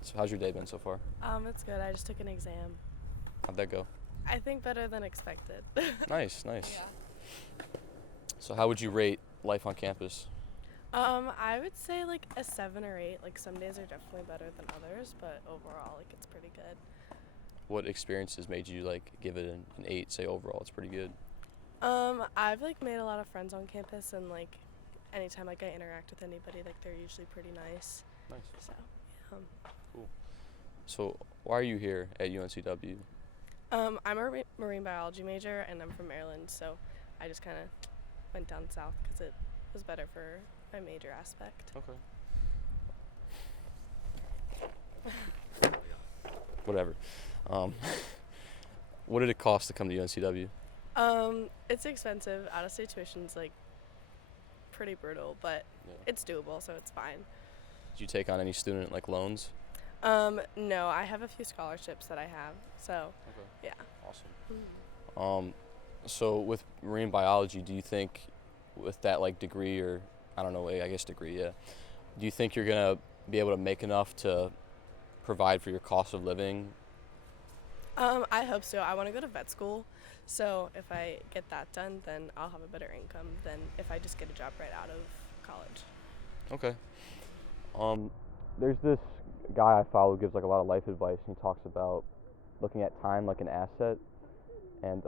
right, so how's your day been so far? It's good. I just took an exam. How'd that go? I think better than expected. Nice, nice. Yeah. So how would you rate life on campus? I would say like a 7 or 8. Like some days are definitely better than others, but overall, like it's pretty good. What experiences made you like give it an 8, say overall it's pretty good? I've like made a lot of friends on campus, and like anytime like I interact with anybody, like they're usually pretty nice. Nice. So, um, Cool. So why are you here at UNCW? I'm a marine biology major, and I'm from Maryland, so I just kind of went down south because it was better for my major aspect. Okay. Whatever. Um, what did it cost to come to UNCW? It's expensive. Out-of-state tuition's like pretty brutal, but Yeah. it's doable, so it's fine. Did you take on any student like loans? No, I have a few scholarships that I have, so Okay. yeah. Awesome. So with marine biology, do you think with that like degree or I don't know, I guess degree, yeah. Do you think you're gonna be able to make enough to provide for your cost of living? I hope so. I want to go to vet school, so if I get that done, then I'll have a better income than if I just get a job right out of college. Okay. There's this guy I follow who gives like a lot of life advice, and he talks about looking at time like an asset, and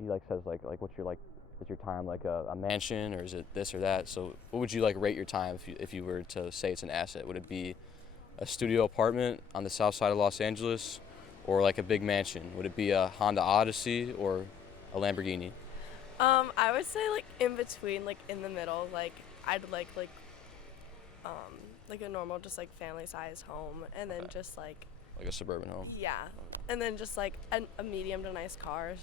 he like says like what's your like is your time like a mansion or is it this or that? So what would you like rate your time if you were to say it's an asset? Would it be a studio apartment on the south side of Los Angeles, or like a big mansion? Would it be a Honda Odyssey or a Lamborghini? I would say like in between, like in the middle. Like I'd like a normal, just like family size home, and then Okay. just like Like a suburban home? yeah, and then just like a medium to nice car.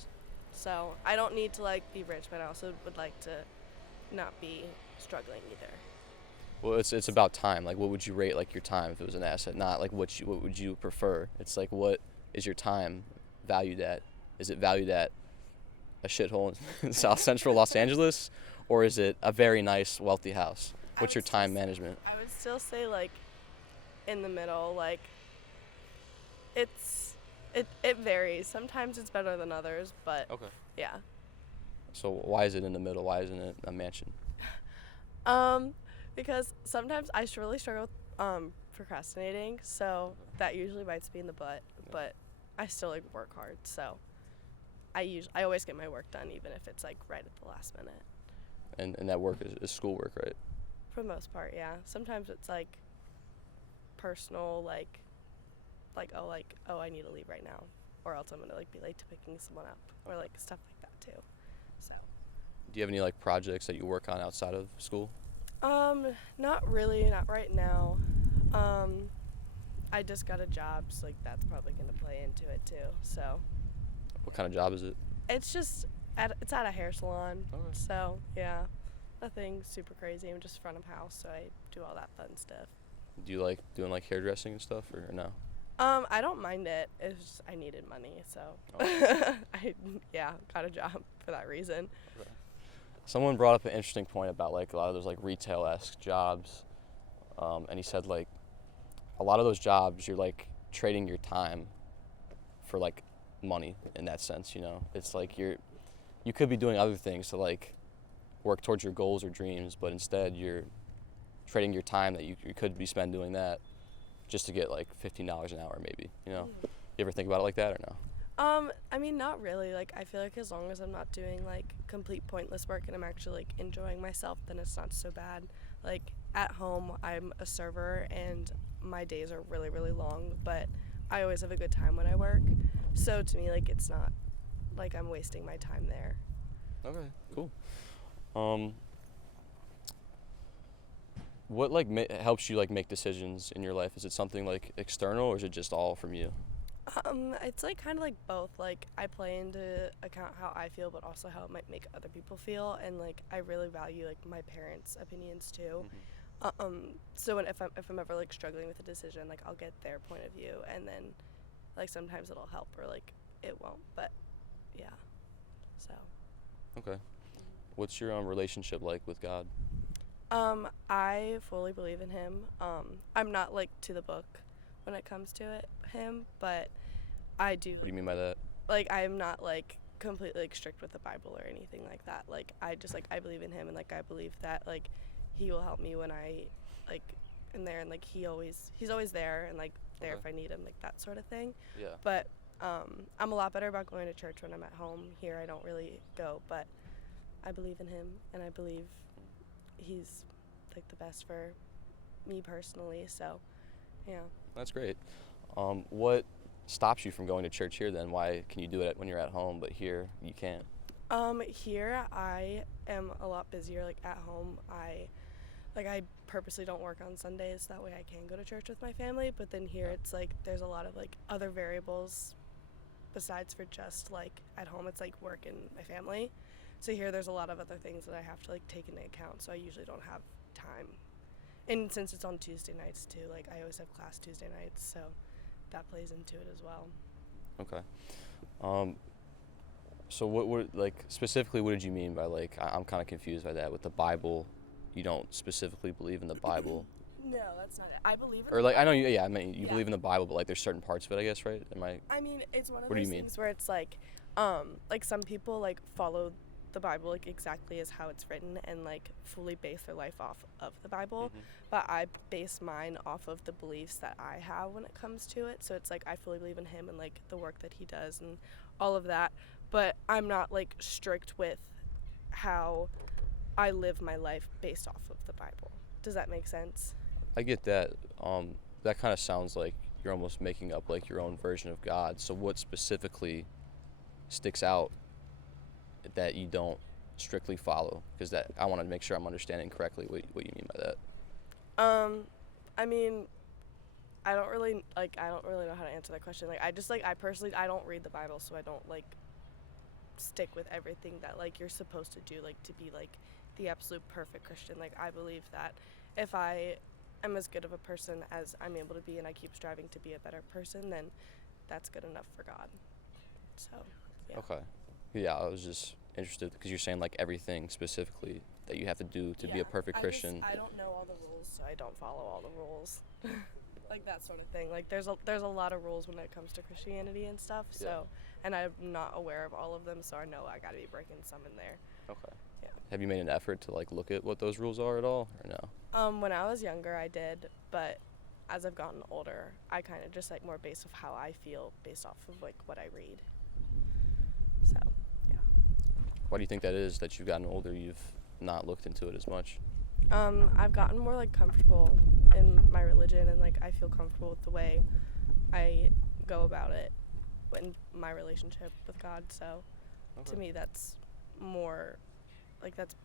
So I don't need to like be rich, but I also would like to not be struggling either. Well, it's about time. Like, what would you rate like your time if it was an asset? Not like what would you prefer? It's like what is your time valued at? Is it valued at a shithole in South Central Los Angeles, or is it a very nice wealthy house? I What's would your still time s- management? I would still say like in the middle. Like it varies. Sometimes it's better than others, but Okay. yeah. So why is it in the middle? Why isn't it a mansion? Um, because sometimes I really struggle with procrastinating, so that usually bites me in the butt. But I still like work hard, so I always get my work done, even if it's like right at the last minute. And that work is schoolwork, right? For the most part, yeah. Sometimes it's like personal, like oh I need to leave right now, or else I'm gonna like be late to picking someone up, or like stuff like that too. So. Do you have any like projects that you work on outside of school? Not really, not right now. Um, I just got a job, so like that's probably gonna play into it too. So What kind of job is it? it's just it's at a hair salon. Okay. So yeah, nothing super crazy. I'm just front of house, so I do all that fun stuff. Do you like doing like hairdressing and stuff, or no? I don't mind it. It's just I needed money, so Oh. I got a job for that reason. Someone brought up an interesting point about like a lot of those like retail-esque jobs, and he said like a lot of those jobs you're like trading your time for like money in that sense. You know, it's like you could be doing other things to like work towards your goals or dreams, but instead you're trading your time that you could be spent doing that just to get like $15 an hour maybe. You know, you ever think about it like that or no? I mean, not really. Like, I feel like as long as I'm not doing like complete pointless work and I'm actually like enjoying myself, then it's not so bad. Like at home, I'm a server and my days are really, really long, but I always have a good time when I work. So to me, like, it's not like I'm wasting my time there. Okay, cool. Um, what like helps you like make decisions in your life? Is it something like external, or is it just all from you? It's like kind of like both. Like I play into account how I feel, but also how it might make other people feel, and like I really value like my parents' opinions too. So if I'm ever like struggling with a decision, like I'll get their point of view, and then like sometimes it'll help or like it won't. But yeah, so Okay. What's your relationship like with God? I fully believe in him. I'm not like to the book, when it comes to him, but I do. What do you mean by that? Like, I'm not like completely like strict with the Bible or anything like that. Like, I just like I believe in him, and like I believe that like he will help me when I like in there, and like he's always there and like there if I need him, like that sort of thing. Yeah. But I'm a lot better about going to church when I'm at home. Here I don't really go, but I believe in him, and I believe he's like the best for me personally. So yeah. That's great. What stops you from going to church here then? Why can you do it when you're at home, but here you can't? Here I am a lot busier. Like at home, I purposely don't work on Sundays. That way I can go to church with my family. But then here it's like there's a lot of like other variables besides for just like at home it's like work and my family. So here there's a lot of other things that I have to like take into account. So I usually don't have time. And since it's on Tuesday nights too, like I always have class Tuesday nights, so that plays into it as well. Okay. So what like specifically what did you mean by like I'm kind of confused by that with the Bible? You don't specifically believe in the Bible? No, that's not it. I believe in Or like I know you Yeah. believe in the Bible, but like there's certain parts of it, I guess, right? I mean, it's one of What do you those mean? things where it's like some people like follow the Bible like exactly as how it's written and like fully base their life off of the Bible. Mm-hmm. But I base mine off of the beliefs that I have when it comes to it. So it's like I fully believe in him and like the work that he does and all of that. But I'm not like strict with how I live my life based off of the Bible. Does that make sense? I get that. That kind of sounds like you're almost making up like your own version of God. So what specifically sticks out that you don't strictly follow? Because that I want to make sure I'm understanding correctly what you mean by that. I mean, I don't really know how to answer that question. Like I personally I don't read the Bible, so I don't like stick with everything that like you're supposed to do like to be like the absolute perfect Christian. Like I believe that if I am as good of a person as I'm able to be and I keep striving to be a better person, then that's good enough for God. So, yeah. Okay. Yeah, I was just interested because you're saying like everything specifically that you have to do to be a perfect Christian. I don't know all the rules, so I don't follow all the rules. Like that sort of thing. Like there's a lot of rules when it comes to Christianity and stuff. So, Yeah. and I'm not aware of all of them, so I know I got to be breaking some in there. Okay. Yeah. Have you made an effort to like look at what those rules are at all, or no? When I was younger, I did, but as I've gotten older, I kind of just like more based off how I feel based off of like what I read. So, yeah. Why do you think that is that you've gotten older, you've not looked into it as much? I've gotten more like comfortable in my religion, and like I feel comfortable with the way I go about it in my relationship with God. So to me, that's more like that's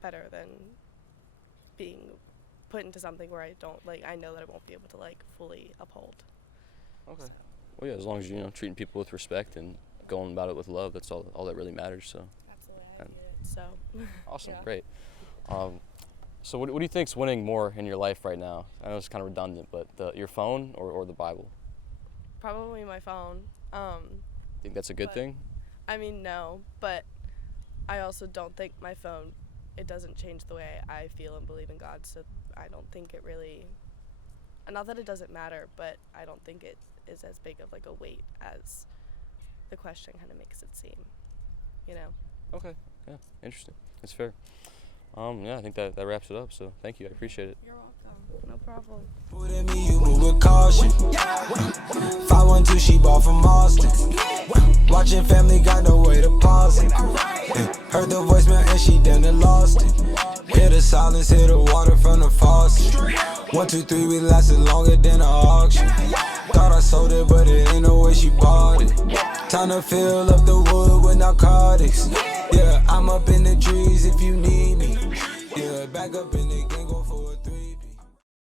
better than being put into something where I don't like I know that I won't be able to like fully uphold. Okay. Well, yeah, as long as you're treating people with respect and going about it with love, that's all that really matters. So. That's the way I view it. So. Awesome, Yeah. Great. So what do you think's winning more in your life right now? I know it's kind of redundant, but your phone or the Bible? Probably my phone. Think that's a good But- thing? I mean, no, but I also don't think my phone, it doesn't change the way I feel and believe in God, so I don't think it really, not that it doesn't matter, but I don't think it is as big of like a weight as the question kind of makes it seem, you know? Okay, yeah, interesting. That's fair. Yeah, I think that wraps it up, so thank you, I appreciate it. You're welcome. No problem. With me, you move with caution. 512, she bought from Austin. Watching family, got no way to pause it. Heard the voicemail and she done it, lost it. Hear the silence, hear the water from the faucet. 1, 2, 3, we lasted longer than an auction. Thought I sold it, but it ain't no way she bought it. Time to fill up the wood with narcotics. Yeah, I'm up in the trees if you need me. Yeah, back up in the